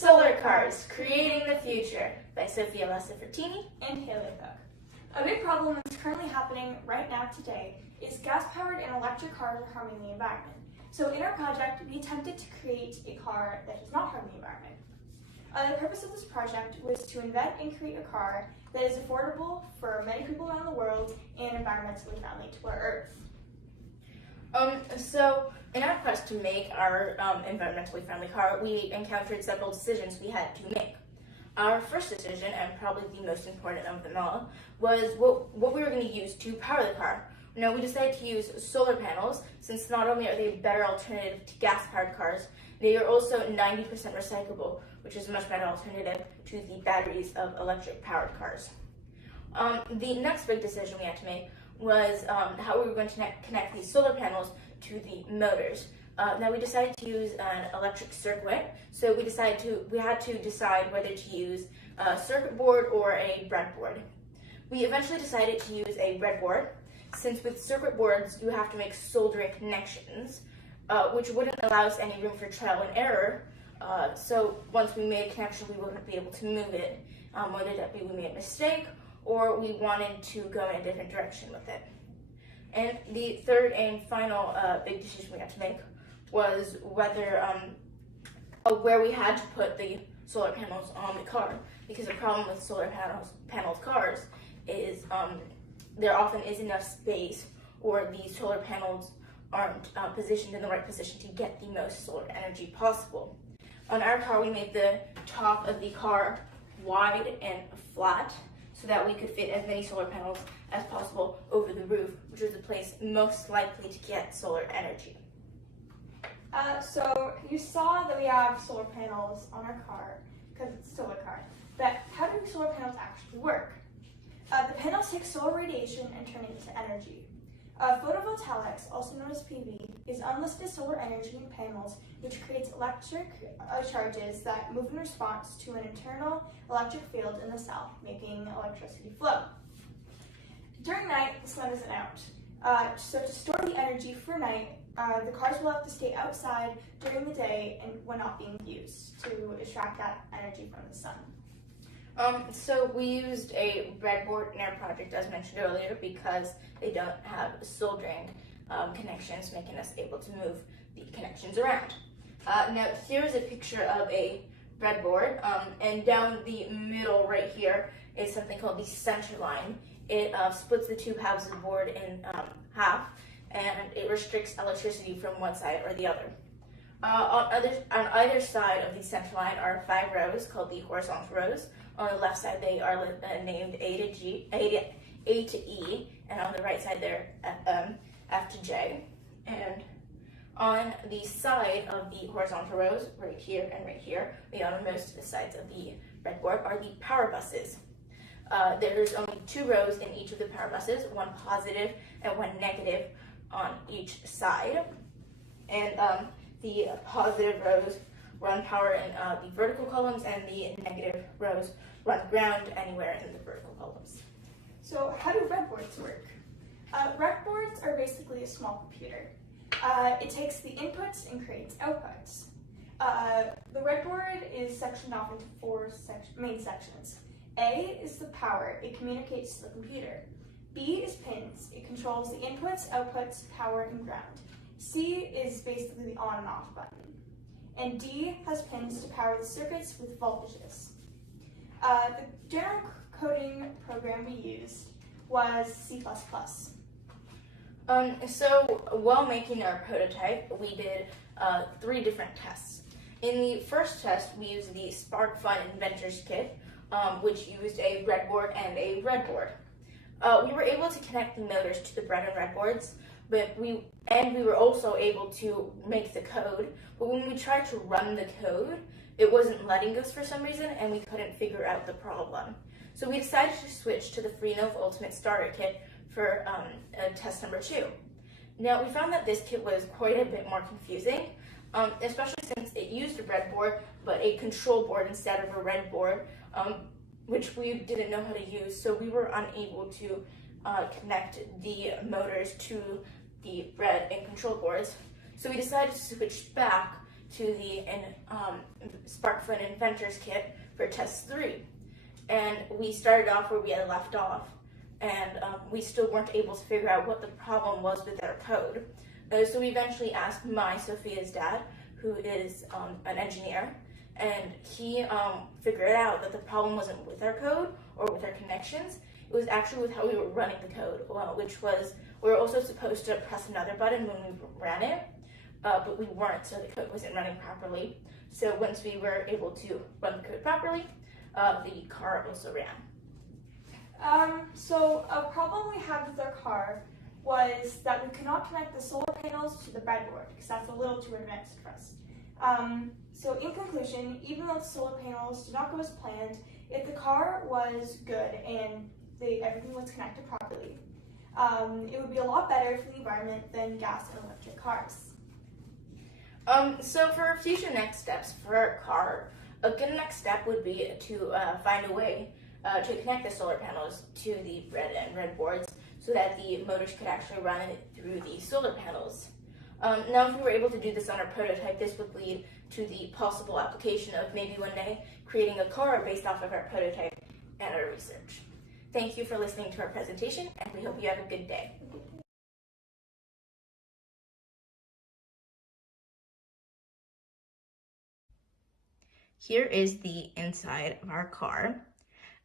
Solar Cars, Creating the Future by Sophia Lassifertini and Haley Cook. A big problem that's currently happening right now today is gas-powered and electric cars are harming the environment. So in our project, we attempted to create a car that does not harm the environment. The purpose of this project was to invent and create a car that is affordable for many people around the world and environmentally friendly to our Earth. So in our quest to make our environmentally friendly car, we encountered several decisions we had to make. Our first decision, and probably the most important of them all, was what we were going to use to power the car. Now, we decided to use solar panels, since not only are they a better alternative to gas-powered cars, they are also 90% recyclable, which is a much better alternative to the batteries of electric-powered cars. The next big decision we had to make was how we were going to connect these solar panels to the motors. Now we decided to use an electric circuit, so we had to decide whether to use a circuit board or a breadboard. We eventually decided to use a breadboard, since with circuit boards you have to make soldering connections, which wouldn't allow us any room for trial and error. So once we made a connection, we wouldn't be able to move it, whether that be we made a mistake or we wanted to go in a different direction with it. And the third and final big decision we had to make was whether where we had to put the solar panels on the car, because the problem with solar paneled cars is there often isn't enough space, or the solar panels aren't positioned in the right position to get the most solar energy possible. On our car, we made the top of the car wide and flat so that we could fit as many solar panels as possible over the roof, which was the place most likely to get solar energy. So you saw that we have solar panels on our car because it's a solar car. But how do solar panels actually work? The panels take solar radiation and turn it into energy. Photovoltaics, also known as PV, is unlisted solar energy in panels which creates electric charges that move in response to an internal electric field in the cell, making electricity flow. During night, the sun isn't out. So to store the energy for night, the cars will have to stay outside during the day and when not being used to extract that energy from the sun. So we used a breadboard in our project, as mentioned earlier, because they don't have soldering connections, making us able to move the connections around. Now here is a picture of a breadboard, and down the middle right here is something called the center line. It splits the two halves of the board in half, and it restricts electricity from one side or the other. On either side of the center line are 5 rows called the horizontal rows. On the left side, they are named A to E, and on the right side, they're F to J. And on the side of the horizontal rows, right here and right here, on most of the sides of the breadboard, are the power buses. There's only 2 rows in each of the power buses, one positive and one negative on each side. And the positive rows run power in the vertical columns, and the negative rows run ground anywhere in the vertical columns. So how do breadboards work? Breadboards are basically a small computer. It takes the inputs and creates outputs. The breadboard is sectioned off into 4 main sections. A is the power. It communicates to the computer. B is pins. It controls the inputs, outputs, power, and ground. C is basically the on and off button. And D has pins to power the circuits with voltages. The general coding program we used was C++. So while making our prototype, we did 3 different tests. In the first test, we used the Spark Fun Inventors Kit, which used a breadboard and a breadboard. We were able to connect the motors to the bread and breadboards, but we were also able to make the code, but when we tried to run the code, it wasn't letting us for some reason, and we couldn't figure out the problem. So we decided to switch to the Freenove Ultimate Starter Kit for test number 2. Now, we found that this kit was quite a bit more confusing, especially since it used a breadboard, but a control board instead of a red board, which we didn't know how to use, so we were unable to connect the motors to the bread and control boards. So we decided to switch back to the SparkFun Inventors Kit for test 3. And we started off where we had left off, and we still weren't able to figure out what the problem was with our code. So we eventually asked Sophia's dad, who is an engineer, and he figured out that the problem wasn't with our code or with our connections. It was actually with how we were running the code, which was we were also supposed to press another button when we ran it, but we weren't, so the code wasn't running properly. So once we were able to run the code properly, the car also ran. So a problem we had with our car was that we could not connect the solar panels to the breadboard because that's a little too advanced for us. So in conclusion, even though the solar panels did not go as planned, if the car was good and everything was connected properly, it would be a lot better for the environment than gas and electric cars. So for future next steps for our car, a good next step would be to find a way to connect the solar panels to the breadboards so that the motors could actually run it through the solar panels. Now, if we were able to do this on our prototype, this would lead to the possible application of maybe one day creating a car based off of our prototype and our research. Thank you for listening to our presentation, and we hope you have a good day. Here is the inside of our car.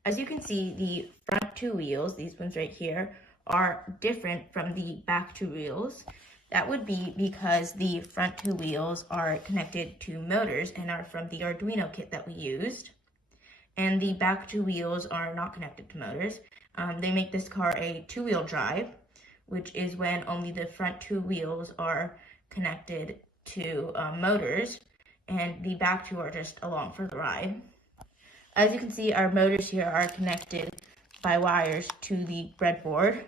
As you can see, the front two wheels, these ones right here, are different from the back two wheels. That would be because the front two wheels are connected to motors and are from the Arduino kit that we used. And the back two wheels are not connected to motors. They make this car a two-wheel drive, which is when only the front two wheels are connected to motors, and the back two are just along for the ride. As you can see, our motors here are connected by wires to the breadboard.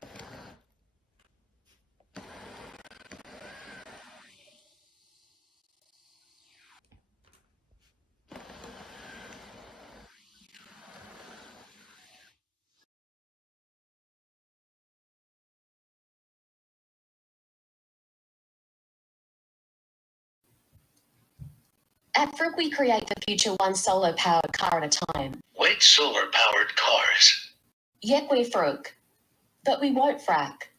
At Frick, we create the future one solar-powered car at a time. Wait, solar-powered cars? Yet we Frick. But we won't frack.